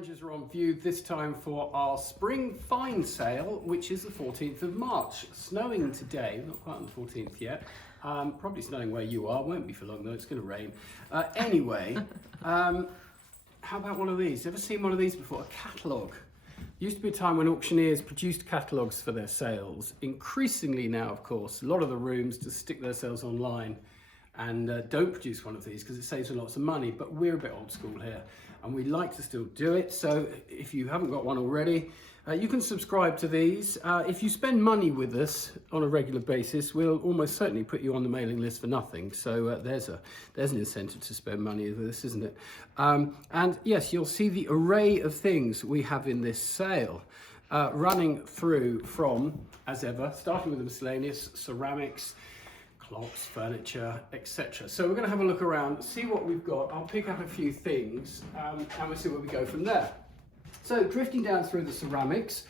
Gorringes are on view this time for our spring find sale, which is the 14th of March. Snowing today, not quite on the 14th yet. Probably snowing where you are, won't be for long though, it's going to rain. Anyway, how about one of these? Ever seen one of these before? A catalogue. Used to be a time when auctioneers produced catalogues for their sales. Increasingly now, of course, a lot of the rooms just stick their sales online and don't produce one of these because it saves them lots of money, but we're a bit old school here and we like to still do it. So if you haven't got one already, you can subscribe to these. If you spend money with us on a regular basis, we'll almost certainly put you on the mailing list for nothing. So there's an incentive to spend money with us, isn't it? And yes, you'll see the array of things we have in this sale, running through from, as ever, starting with the miscellaneous, ceramics, clocks, furniture, etc. So we're going to have a look around, see what we've got. I'll pick up a few things and we'll see where we go from there. So drifting down through the ceramics,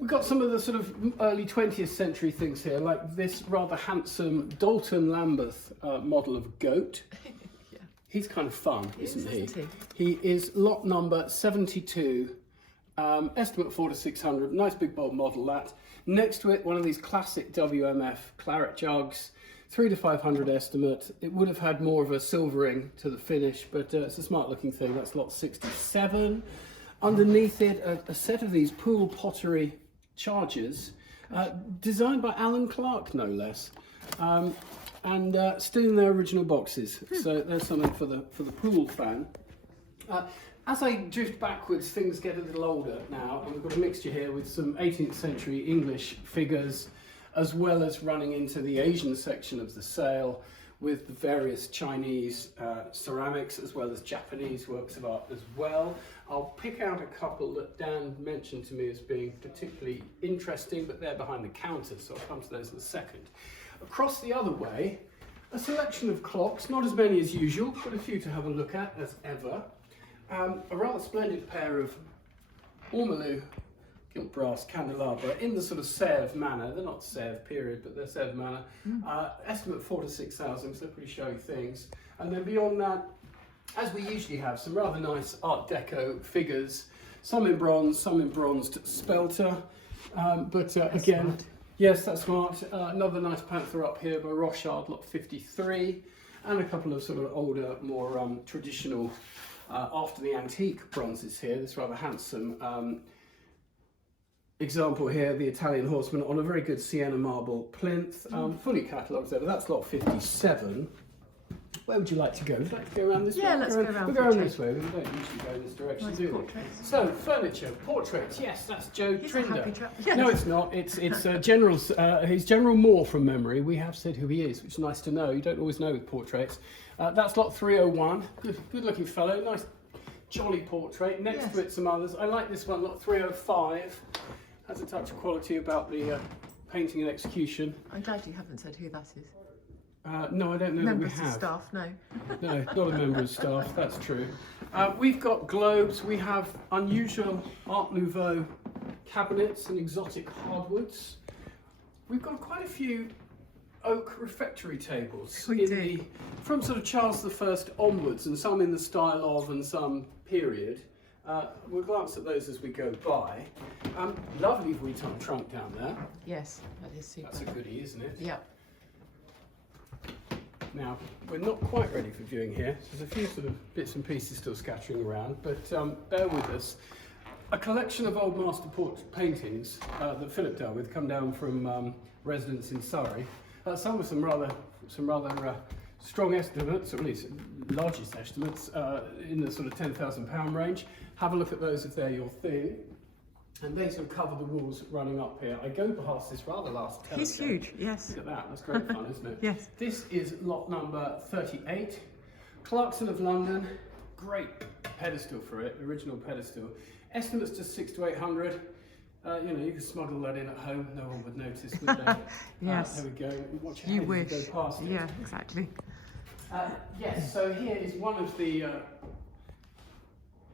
we've got some of the sort of early 20th century things here, like this rather handsome Dalton Lambeth model of goat. Yeah. He's kind of fun, isn't he? He? He is lot number 72, estimate 400 to 600, nice big bold model that. Next to it, one of these classic WMF claret jugs, 300 to 500 estimate. It would have had more of a silvering to the finish, but it's a smart looking thing. That's lot 67. Underneath it, a set of these pool pottery chargers, designed by Alan Clark, no less, and still in their original boxes. So there's something for the pool fan. As I drift backwards, things get a little older now, and we've got a mixture here with some 18th century English figures, as well as running into the Asian section of the sale with the various Chinese ceramics, as well as Japanese works of art as well. I'll pick out a couple that Dan mentioned to me as being particularly interesting, but they're behind the counter, so I'll come to those in a second. Across the other way, a selection of clocks, not as many as usual, but a few to have a look at as ever. A rather splendid pair of ormolu gilt brass candelabra in the sort of Sèvres manner. They're not Sèvres period, but they're Sèvres manner. Estimate 4,000 to 6,000, so they're pretty showy things. And then beyond that, as we usually have, some rather nice Art Deco figures, some in bronze, some in bronzed spelter. Again, smart. Yes, that's smart. Another nice panther up here by Rochard, lot 53, and a couple of sort of older, more traditional, after the antique bronzes here. This rather handsome example here, the Italian horseman on a very good sienna marble plinth, fully catalogued there, but that's lot 57. Where would you like to go? Would you like to go around this way? Yeah, let's go around. We'll go around this way. We don't usually go in this direction, nice do we? Portraits. So, furniture, portraits. Yes, that's Joe Trinder. Yes. No, it's not. It's General. He's General Moore from memory. We have said who he is, which is nice to know. You don't always know with portraits. That's lot 301. Good-looking fellow. Nice, jolly portrait. Next to it, some others. I like this one, lot 305. Has a touch of quality about the painting and execution. I'm glad you haven't said who that is. No, I don't know Members that we have. of staff, no. No, not a member of staff, that's true. We've got globes, we have unusual Art Nouveau cabinets and exotic hardwoods. We've got quite a few oak refectory tables from sort of Charles I onwards, and some in the style of and some period. We'll glance at those as we go by. Lovely Vuitton trunk down there. Yes, that is super. That's a goodie, isn't it? Yeah. Now, we're not quite ready for viewing here. There's a few sort of bits and pieces still scattering around, but bear with us. A collection of old master paintings that Philip dealt with come down from residence in Surrey. Some with some rather strong estimates, or at least largest estimates, in the sort of £10,000 range. Have a look at those if they're your thing. And they sort of cover the walls running up here. I go past this rather last telescope. He's huge, yes. Look at that, that's great fun, isn't it? Yes. This is lot number 38. Clarkson of London, great pedestal for it, original pedestal. Estimates to 600 to 800. You know, you could smuggle that in at home, no one would notice, would they? Yes. There we go. Watch your You head wish. as you go past it. Yeah, exactly. Yes, so here is one of the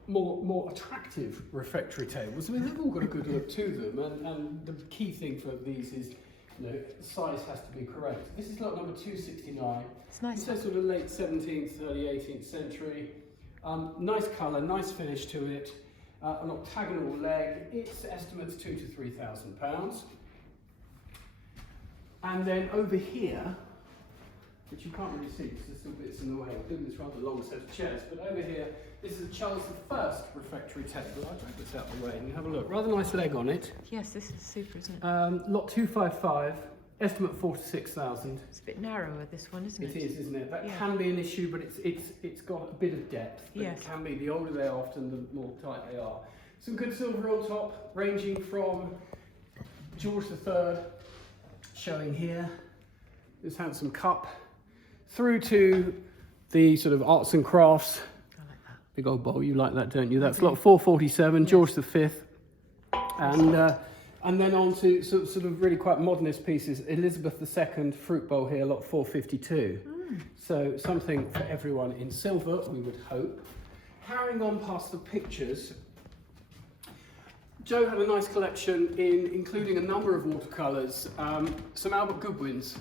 more attractive refectory tables. I mean, they've all got a good look to them, and the key thing for these is, you know, the size has to be correct. This is lot number 269. It's nice. It's sort of late 17th, early 18th century. Nice colour, nice finish to it. An octagonal leg. Its estimate's £2,000 to £3,000. And then over here, which you can't really see because there's still bits in the way. I'm doing this rather long set of chairs, but over here, this is a Charles I refectory table. I'll drag this out of the way and you have a look. Rather nice leg on it. Yes, this is super, isn't it? Lot 255, estimate 4 to 6,000. It's a bit narrower, this one, isn't it? It is, isn't it? That Yeah. can be an issue, but it's got a bit of depth. But Yes. it can be. The older they are, often the more tight they are. Some good silver on top, ranging from George III, showing here, this handsome cup, through to the sort of arts and crafts. I like that. Big old bowl, you like that, don't you? That's lot 447, yes. George V, and then on to sort of really quite modernist pieces. Elizabeth II fruit bowl here, lot 452. So something for everyone in silver, we would hope. Carrying on past the pictures, Joe had a nice collection including a number of watercolours, some Albert Goodwins.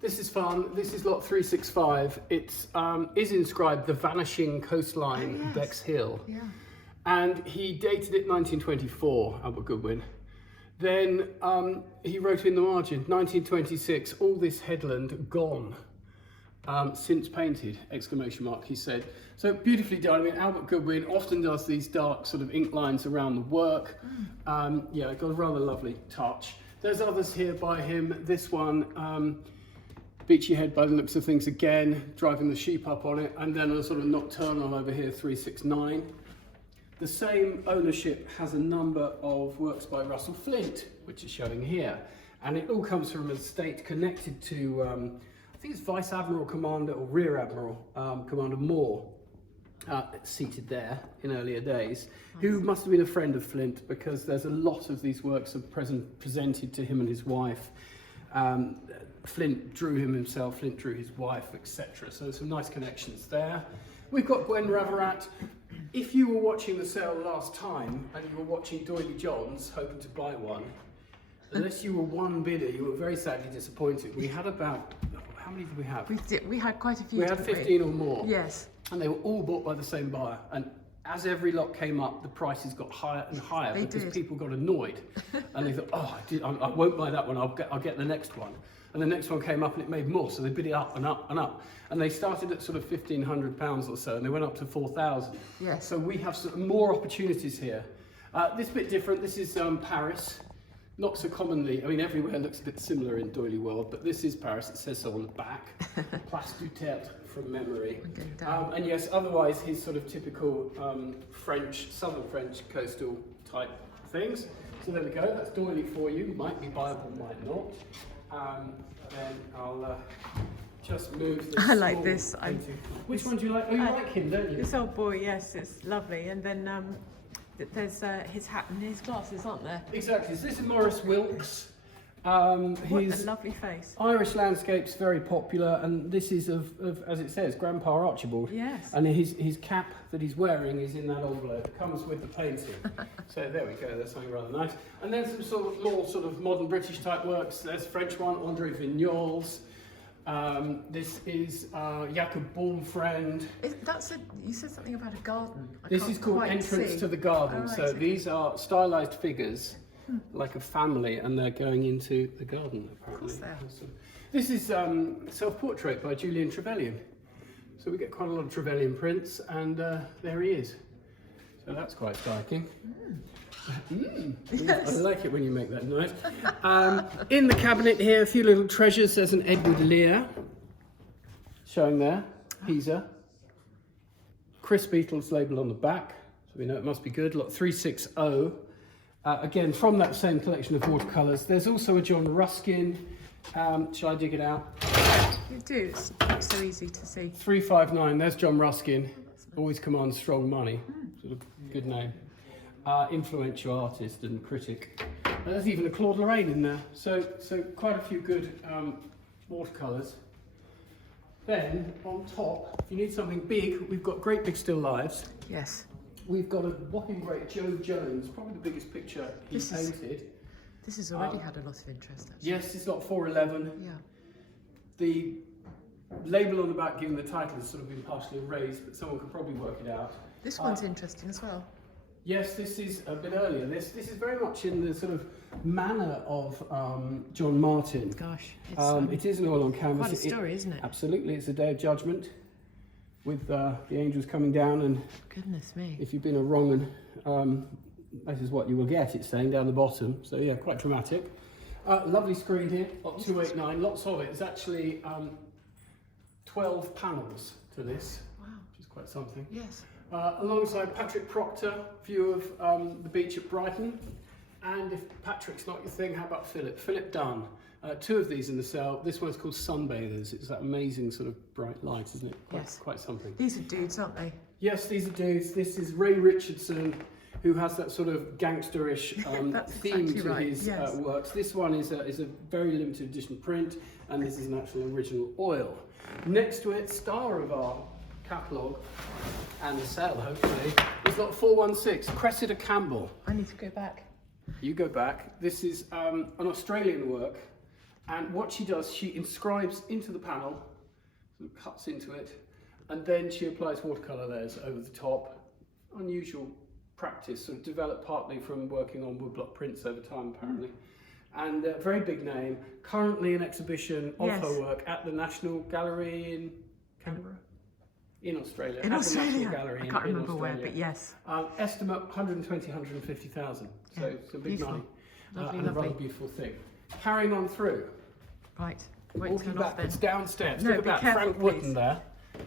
This is fun. This is lot 365. It is inscribed "The Vanishing Coastline, Oh, yes. Bexhill," Yeah. and he dated it 1924. Albert Goodwin. Then he wrote in the margin 1926. All this headland gone. Since painted! Exclamation mark. He said. So beautifully done. I mean, Albert Goodwin often does these dark sort of ink lines around the work. Yeah, got a rather lovely touch. There's others here by him. This one. Beachy Head by the looks of things again, driving the sheep up on it, and then a sort of nocturnal over here, 369. The same ownership has a number of works by Russell Flint, which is showing here, and it all comes from an estate connected to, I think it's Vice Admiral Commander or Rear Admiral Commander Moore, seated there in earlier days, who must have been a friend of Flint because there's a lot of these works are presented to him and his wife. Flint drew him himself, Flint drew his wife, etc. So some nice connections there. We've got Gwen Ravarat. If you were watching the sale last time and you were watching Doily Johns, hoping to buy one, unless you were one bidder, you were very sadly disappointed. We had about, how many did we have? We had quite a few. We had 15 or more. Yes. And they were all bought by the same buyer. And as every lot came up, the prices got higher and higher because people got annoyed. And they thought, oh, I won't buy that one, I'll get the next one. And the next one came up and it made more, so they bid it up and up and up. And they started at sort of £1,500 or so, and they went up to 4,000. Yes. So we have some more opportunities here. This bit different. This is Paris. Not so commonly, I mean, everywhere looks a bit similar in Doily World, but this is Paris. It says so on the back. Place du Tertre from memory. And yes, otherwise his sort of typical French, southern French coastal type things. So there we go. That's Doily for you. Might be viable, might not. Then I'll just move this. I like this. Which one do you like? Oh, you like him, don't you? This old boy, yes, it's lovely. And then there's his hat and his glasses, aren't there? Exactly. So this is Maurice Wilkes. What a lovely face. Irish landscape's very popular, and this is of as it says, Grandpa Archibald. Yes. And his cap that he's wearing is in that envelope. It comes with the painting. So there we go. That's something rather nice. And then some sort of more sort of modern British type works. There's a French one, André Vignoles. This is Jacob Bornfriend. You said something about a garden. This is called Entrance to the Garden. Oh, so these are stylized figures, like a family, and they're going into the garden, apparently. Of course they are. This is self-portrait by Julian Trevelyan. So we get quite a lot of Trevelyan prints, and there he is. So that's quite striking. Yes. I like it when you make that noise. In the cabinet here, a few little treasures. There's an Edward Lear showing there, Pisa. Chris Beetle's label on the back, so we know it must be good. Lot 360. Again, from that same collection of watercolours. There's also a John Ruskin. Shall I dig it out? You do. It's so easy to see. 359. There's John Ruskin. Always commands strong money. Sort of good name. Influential artist and critic. And there's even a Claude Lorraine in there. So quite a few good watercolours. Then on top, if you need something big, we've got Great Big Still Lives. Yes. We've got a whopping great Joe Jones, probably the biggest picture he painted. This has already had a lot of interest, actually. Yes, it's lot 411. Yeah. The label on the back giving the title has sort of been partially erased, but someone could probably work it out. This one's interesting as well. Yes, this is a bit earlier. This is very much in the sort of manner of John Martin. Gosh, it is an oil on canvas. quite a story, isn't it? Absolutely, it's a day of judgment with the angels coming down, and Goodness me. if you've been a wrong un, this is what you will get, it's saying down the bottom. So yeah, quite dramatic. Lovely screen here, lot 289, lots of it. There's actually 12 panels to this, Wow. which is quite something. Yes. Alongside Patrick Proctor, view of the beach at Brighton. And if Patrick's not your thing, how about Philip? Philip Dunn. 2 of these in the cell. This one's called Sunbathers. It's that amazing sort of bright light, isn't it? Yes. Quite something. These are dudes, aren't they? Yes, these are dudes. This is Ray Richardson, who has that sort of gangsterish theme exactly to right. his Yes. works. This one is a very limited edition print, and this is an actual original oil. Next to it, star of our catalogue and the sale, hopefully, is lot 416, Cressida Campbell. I need to go back. You go back. This is an Australian work, and what she does, she inscribes into the panel, sort of cuts into it, and then she applies watercolour layers over the top. Unusual practice, sort of developed partly from working on woodblock prints over time, apparently. And a very big name. Currently an exhibition of Yes. her work at the National Gallery in Canberra? In Australia. In At the Australia. National Gallery I in can't remember where, Australia. but yes. Estimate 120, 150,000. So Yeah, it's a big beautiful. money. Lovely, and a rather lovely. beautiful thing. Carrying on through. Right. Won't Walking turn off backwards then. downstairs. No, Look at be that. careful, Frank please. Wotton there.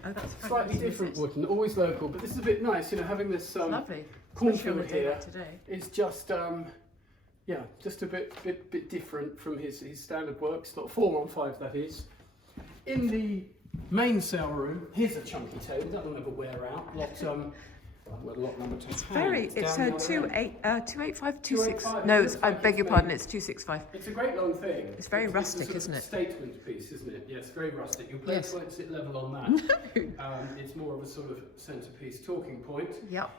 Oh, that's Frank Slightly Wotton, different isn't it? Wotton, always local, but this is a bit nice, you know, having this It's lovely. Especially on cornfield a day here like today. is just yeah, just a bit different from his standard works. Not 4 on 5, that is. In the main sale room, here's a chunky table. That will never wear out. Lot number 2. It's very. It's down a the other end. 285, 26. 285, No, it looks I like beg it's your made- pardon. It's 265. It's a great long thing. It's very a rustic, sort of isn't it? Statement piece, isn't it? Yes, very rustic. Your plate Yes. won't sit level on that. It's more of a sort of centerpiece talking point. Yep.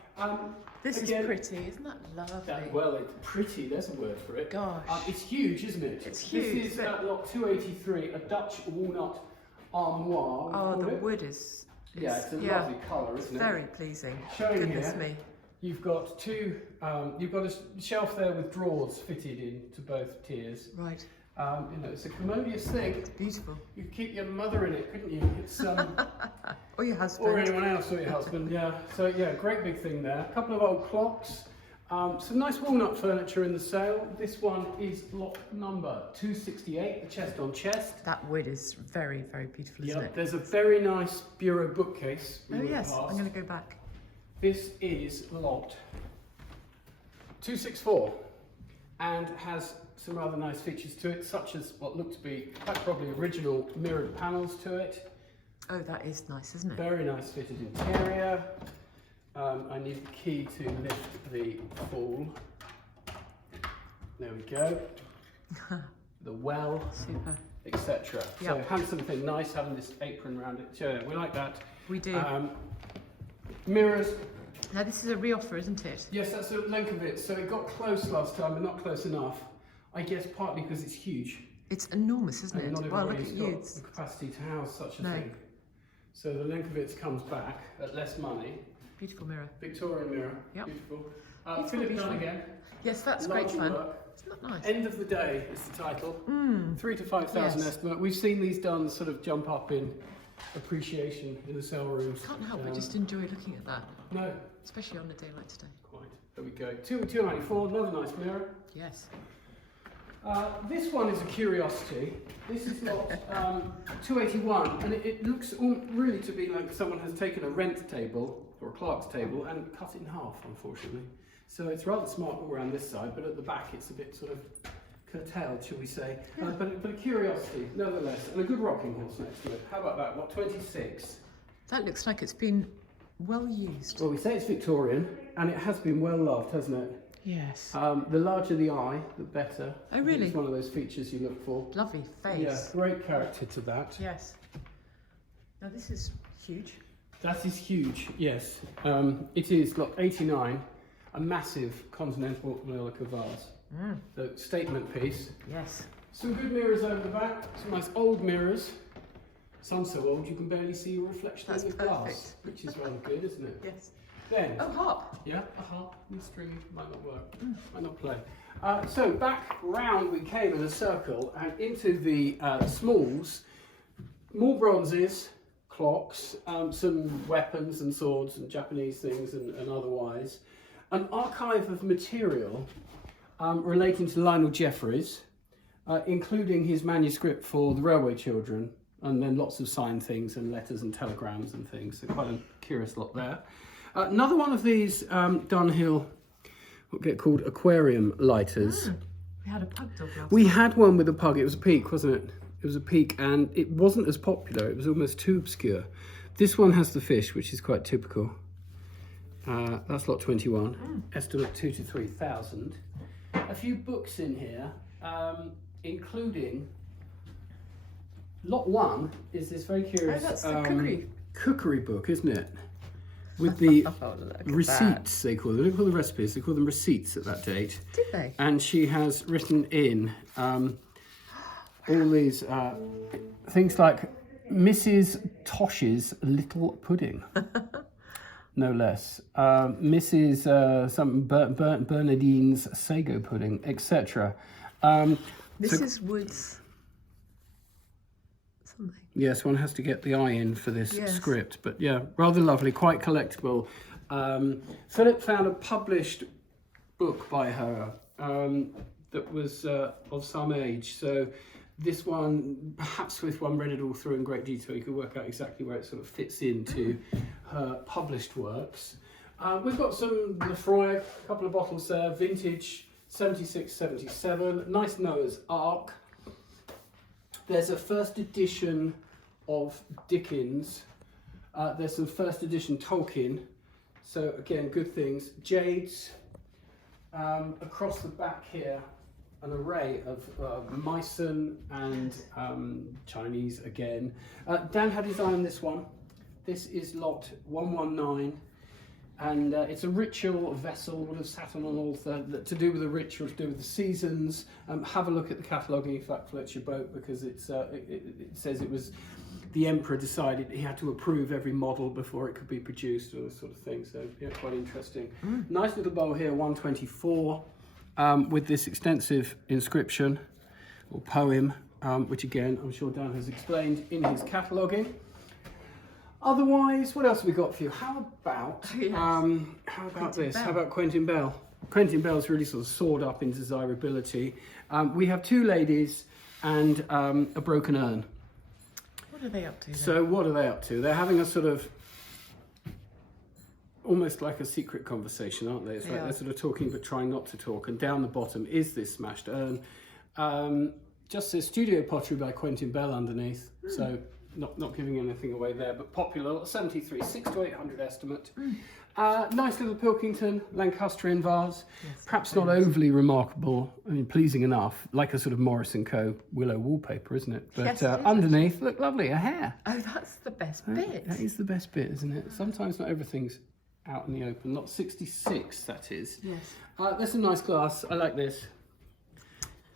This Again, is pretty, isn't that lovely? well, it's pretty. There's a word for it. Gosh. It's huge, isn't it? It's huge, This is but- lot 283, a Dutch walnut armoire. we Oh, call the it. wood is. Yeah, it's a lovely colour, isn't it? Very pleasing. Showing Goodness here. me. You've got you've got a shelf there with drawers fitted into both tiers. Right. You know, it's a commodious thing. Beautiful. You could keep your mother in it, couldn't you? It's Or your husband. or anyone else, or your husband. Yeah. So yeah, great big thing there. A couple of old clocks. Some nice walnut furniture in the sale. This one is lot number 268, the chest on chest. That wood is very, very beautiful, isn't it? There's a very nice bureau bookcase. we Oh went yes, past. I'm going to go back. This is lot 264 and has some rather nice features to it, such as what look to be quite probably original mirrored panels to it. Oh, that is nice, isn't it? Very nice fitted interior. I need the key to lift the fall. There we go. The well, Super. etc. So Yep. handsome thing, nice having this apron around it. So yeah, we like that. We do. Mirrors. Now this is a reoffer, isn't it? Yes, that's the length of it. So it got close last time, but not close enough. I guess partly because it's huge. It's enormous, isn't And it? not Well, look everybody's at got you. the capacity to house such a No. thing. So the length of it comes back at less money. Beautiful mirror. Victorian mirror, Yep. beautiful. Beautiful, Philip beautiful. Dunn again. Yes, that's great Larger fun. work. Isn't that nice? End of the day is the title. 3 to 5,000 Yes. estimate. We've seen these done sort of jump up in appreciation in the sale rooms. Can't help but just enjoy looking at that, No, especially on a day like today. quite. There we go. 294, another nice mirror. Yes. This one is a curiosity. This is lot 281, and it looks really to be like someone has taken a rent table or a clerk's table and cut it in half, unfortunately. So it's rather smart all around this side, but at the back it's a bit sort of curtailed, shall we say. But a curiosity, nevertheless, and a good rocking horse next to it. How about that? Lot 26. That looks like it's been well used. Well, we say it's Victorian, and it has been well loved, hasn't it? Yes. The larger the eye, the better. Oh, really? It's one of those features you look for. Lovely face. Yeah, great character to that. Yes. Now this is huge. That is huge, yes. It is lot 89, a massive continental Mallorca vase. The statement piece. Yes. Some good mirrors over the back, some nice old mirrors. sun's so old you can barely see your reflection That's in the perfect. glass, which is rather good, isn't it? Yes. Then, Oh, harp. yeah, a harp and string might not work, might not play. So back round we came in a circle and into the smalls, more bronzes, clocks, some weapons and swords and Japanese things and otherwise. An archive of material relating to Lionel Jeffreys, including his manuscript for the Railway Children, and then lots of signed things and letters and telegrams and things, so quite a curious lot there. Another one of these Dunhill, what get called aquarium lighters. We had a pug dog last We had one with a pug, it was a peak, wasn't it? It was a peak and it wasn't as popular, it was almost too obscure. This one has the fish, which is quite typical. That's lot 21, estimate 2,000 to 3,000. A few books in here, including lot 1 is this very curious that's the cookery book, isn't it? With the Oh, look at receipts, they call them. They don't call them recipes, they call them receipts at that date. Did they? And she has written in all these things like Mrs. Tosh's Little Pudding, no less. Mrs. Bernardine's Sago Pudding, etc. Mrs. Wood's something. Yes, one has to get the eye in for this Yes. script, but yeah, rather lovely, quite collectible. Philip found a published book by her that was of some age, so this one, perhaps if one read it all through in great detail, you could work out exactly where it sort of fits into her published works. We've got some Lefroy, a couple of bottles there, vintage 76, 77, nice Noah's Ark. There's a first edition of Dickens. There's some first edition Tolkien. So again, good things. Jades. Across the back here, an array of Meissen and Chinese again. Dan had his eye on this one. This is lot 119. And it's a ritual vessel, would have sat on an altar, to do with the ritual, to do with the seasons. Have a look at the cataloguing, in fact, floats your boat, because it says it was the emperor decided he had to approve every model before it could be produced, or this sort of thing. So yeah, quite interesting. Nice little bowl here, 124, with this extensive inscription or poem, which again I'm sure Dan has explained in his cataloguing. Otherwise, what else have we got for you? How about this? How about Quentin Bell? Quentin Bell's really sort of soared up in desirability. We have 2 ladies and a broken urn. What are they up to then? So what are they up to? They're having a sort of almost like a secret conversation, aren't they? It's like they're sort of talking but trying not to talk. And down the bottom is this smashed urn. Just says Studio Pottery by Quentin Bell underneath. So not giving anything away there, but popular. 73, 600 to 800 estimate. Nice little Pilkington Lancastrian vase. Yes, Perhaps not overly remarkable. I mean, pleasing enough, like a sort of Morris & Co. willow wallpaper, isn't it? But Yes, it is, underneath, look lovely, a hair. Oh, that's the best bit. That is the best bit, isn't it? Sometimes not everything's out in the open. Lot 66, that is. Yes. There's some nice glass. I like this.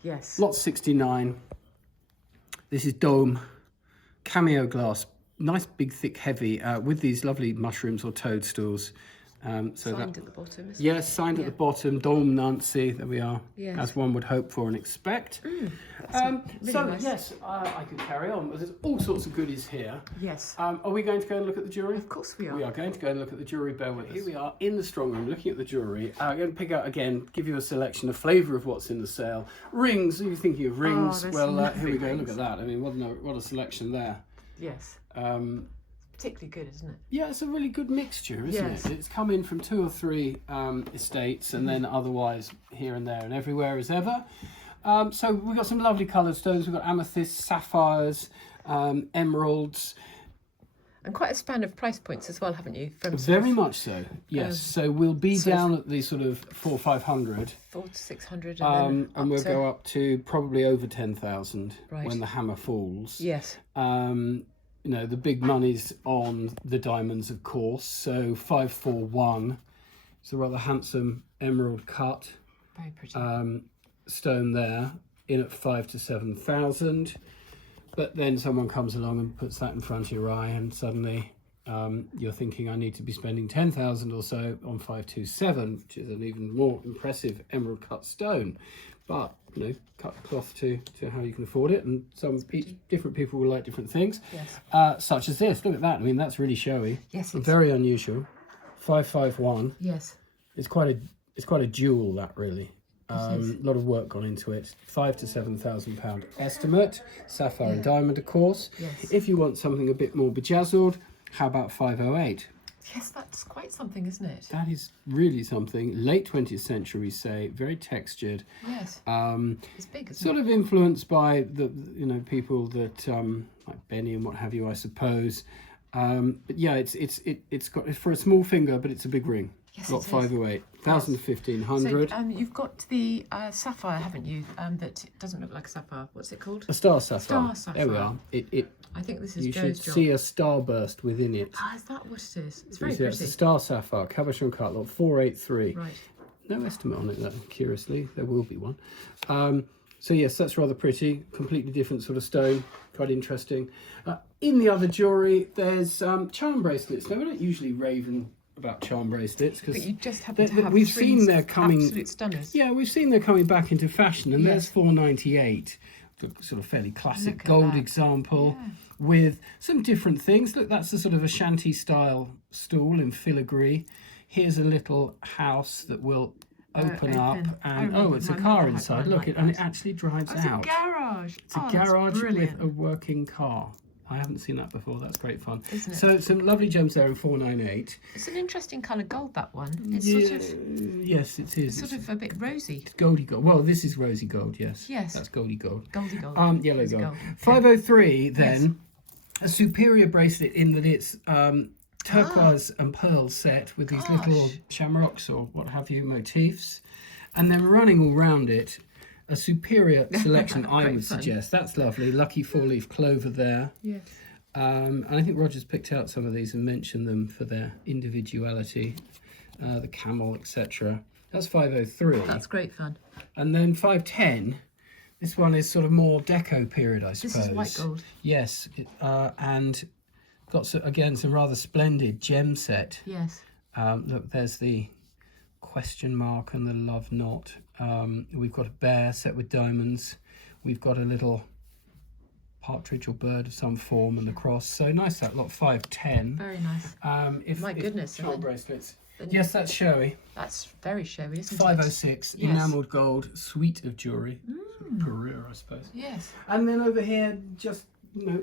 Yes. Lot 69. This is Dome cameo glass. Nice, big, thick, heavy, with these lovely mushrooms or toadstools. So Signed at the bottom, isn't it? yes, signed at the bottom. Dome Nancy. There we are. Yes. As one would hope for and expect. Really So nice. yes, I could carry on. There's all sorts of goodies here. Yes. Are we going to go and look at the jewellery? Of course we are. We are going to go and look at the jewellery. Bear with us. Here we are in the strong room looking at the jewellery. I'm going to pick out again, give you a selection, a flavour of what's in the sale. Rings. Are you thinking of rings? there's Well, lovely here we go. rings. Look at that. I mean, what a selection there. Yes. Particularly good, isn't it? Yeah, it's a really good mixture, isn't Yes. it? It's come in from 2 or 3 estates, and then otherwise here and there and everywhere as ever. So we've got some lovely coloured stones. We've got amethysts, sapphires, emeralds. And quite a span of price points as well, haven't you? From Very much so, yes. So we'll be down at the sort of 400 or 500. 400 to 600, and then We'll up to... go up to probably over 10,000 Right. when the hammer falls. Yes. You know, the big money's on the diamonds, of course. So 541. It's a rather handsome emerald cut Very pretty. stone there, in at 5,000 to 7,000. But then someone comes along and puts that in front of your eye, and suddenly you're thinking, I need to be spending 10,000 or so on 527, which is an even more impressive emerald cut stone. But you know, cut the cloth to how you can afford it, and different people will like different things. Yes. Such as this. Look at that. I mean, that's really showy. Yes. Very unusual. 551. Yes. It's quite a jewel, that really. A lot of work gone into it. £5,000 to £7,000 estimate. Sapphire and diamond, of course. Yes. If you want something a bit more bejazzled, how about 508? Yes, that's quite something, isn't it? That is really something. Late 20th century, we say, very textured. Yes. It's big, isn't Sort it? of influenced by the people that like Benny and what have you, I suppose. But yeah, it's got for a small finger, but it's a big ring. Yes, Got it is. 508, 1,000 to 1,500. So you've got the sapphire, haven't you? That doesn't look like a sapphire. What's it called? A star sapphire. Star sapphire. There we are. I think this is You Joe's should job. see a starburst within it. Ah, is that what it is? It's very You see, pretty. it's a star sapphire, cabochon cut lot 483. Right. No estimate on it though, curiously. There will be one. So yes, that's rather pretty. Completely different sort of stone. Quite interesting. In the other jewellery, there's charm bracelets. Now, we don't usually rave about charm bracelets But because you just happen to have we've three seen they're coming. absolute stunners. Yeah, we've seen they're coming back into fashion, and Yes. there's 498. The sort of fairly classic Look at gold that. example Yeah. with some different things. Look, that's a sort of a shanty style stool in filigree. Here's a little house that will open up, open. and I it's a remember my car mother had inside. one Look, like and it that. actually drives It's out. a garage. It's a That's garage with brilliant. a working car. I haven't seen that before. That's great fun. Isn't it? So some lovely gems there in 498. It's an interesting colour gold, that one. It's Yeah, sort of yes, it is. sort of a bit rosy. It's goldy gold. Well, this is rosy gold. Yes. Yes. That's goldy gold. Goldy gold. Yellow Rosy gold. Okay. 503 then, a superior bracelet in that it's turquoise and pearl set with these little Gosh. shamrocks or what have you motifs, and then running all round it a superior selection. I Great would fun. suggest that's lovely. Lucky 4-leaf clover there. Yes. And I think Roger's picked out some of these and mentioned them for their individuality. The camel, etc. That's 503. That's great fun. And then 510, this one is sort of more deco period, I suppose. This is white gold. Yes, and got again some rather splendid gem set. Yes. Look, there's the question mark and the love knot. We've got a bear set with diamonds. We've got a little partridge or bird of some form and the cross. So nice, that lot. 510. Very nice. My goodness, charm and then- bracelets. Yes, that's showy. That's very showy, isn't it? 506, Yes. enamelled gold, suite of jewellery. Sort of Pereira, I suppose. Yes. And then over here, just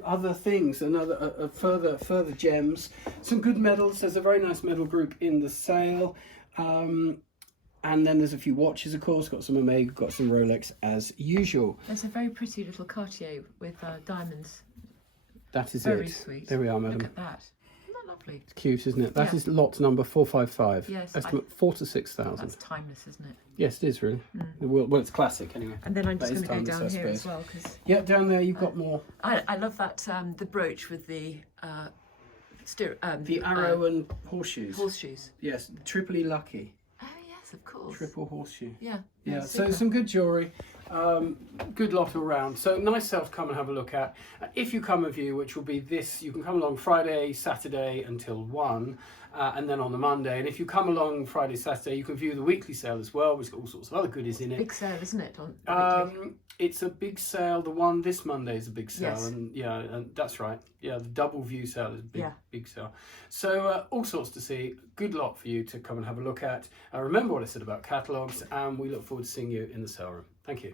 other things, another further gems, some good medals. There's a very nice medal group in the sale, and then there's a few watches, of course. Got some Omega, got some Rolex as usual. There's a very pretty little Cartier with diamonds. That is Very it. sweet. There we are, Look madam. at that. Isn't that lovely? It's cute, isn't it? That Yeah. is lot number 455. Yes, Estimate 4 to 6,000. That's timeless, isn't it? Yes, it is really. Well, it's classic anyway. And then I'm That just is going to go timeless, down I here as suppose. well because Yeah, down there you've got more. I love that the brooch with the The arrow and horseshoes. horseshoes. Yes, triply lucky. Oh yes, of course. Triple horseshoe. Yeah. Yeah, so super. some good jewellery, good lot all round. So nice stuff to come and have a look at. If you come and view, which will be this, you can come along Friday, Saturday until 1, and then on the Monday. And if you come along Friday, Saturday, you can view the weekly sale as well, which has got all sorts of other goodies in it. Big sale, isn't it? On It's a big sale. The one this Monday is a big sale, Yes. and yeah, and that's right. Yeah, the double view sale is a big, Yeah. big sale. So all sorts to see. Good lot for you to come and have a look at. Remember what I said about catalogues, and we look forward to seeing you in the sale room. Thank you.